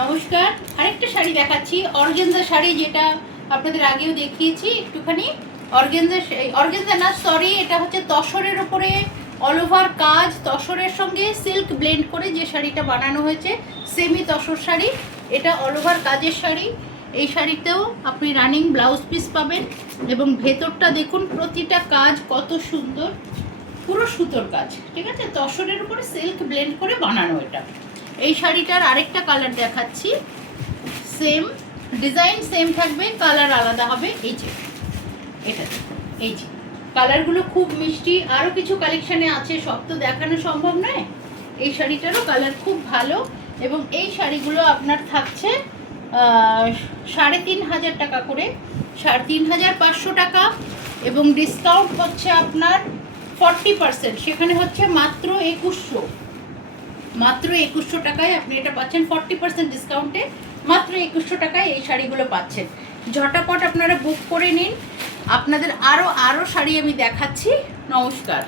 নমস্কার, আরেকটা শাড়ি দেখাচ্ছি অর্গেনজা শাড়ি, যেটা আপনাদের আগেও দেখিয়েছি একটুখানি। অর্গেনজা না, সরি, এটা হচ্ছে তসরের ওপরে অল ওভার কাজ, তসরের সঙ্গে সিল্ক ব্লেন্ড করে যে শাড়িটা বানানো হয়েছে, সেমি তসর শাড়ি। এটা অল ওভার কাজের শাড়ি। এই শাড়িতেও আপনি রানিং ব্লাউজ পিস পাবেন এবং ভেতরটা দেখুন, প্রতিটা কাজ কত সুন্দর, পুরো সুতোর কাজ, ঠিক আছে, তসরের উপরে সিল্ক ব্লেন্ড করে বানানো এটা। এই শাড়িটার আরেকটা কালার দেখাচ্ছি, সেম ডিজাইন সেম থাকবে, কালার আলাদা হবে। এই যে এটা দেখুন, এই যে কালারগুলো খুব মিষ্টি। আরও কিছু কালেকশানে আছে, সব তো দেখানো সম্ভব নয়। এই শাড়িটারও কালার খুব ভালো এবং এই শাড়িগুলো আপনার থাকছে ৩,৫০০ টাকা করে, ৩,৫০০ টাকা, এবং ডিসকাউন্ট হচ্ছে আপনার 40%, সেখানে হচ্ছে মাত্র ২১০০ টাকায় আপনি এটা পাচ্ছেন। 40% ডিসকাউন্টে মাত্র ২১০০ টাকায় এই শাড়িগুলো পাচ্ছেন। ঝটাপট আপনারা বুক করে নিন। আপনাদের আরও শাড়ি আমি দেখাচ্ছি। নমস্কার।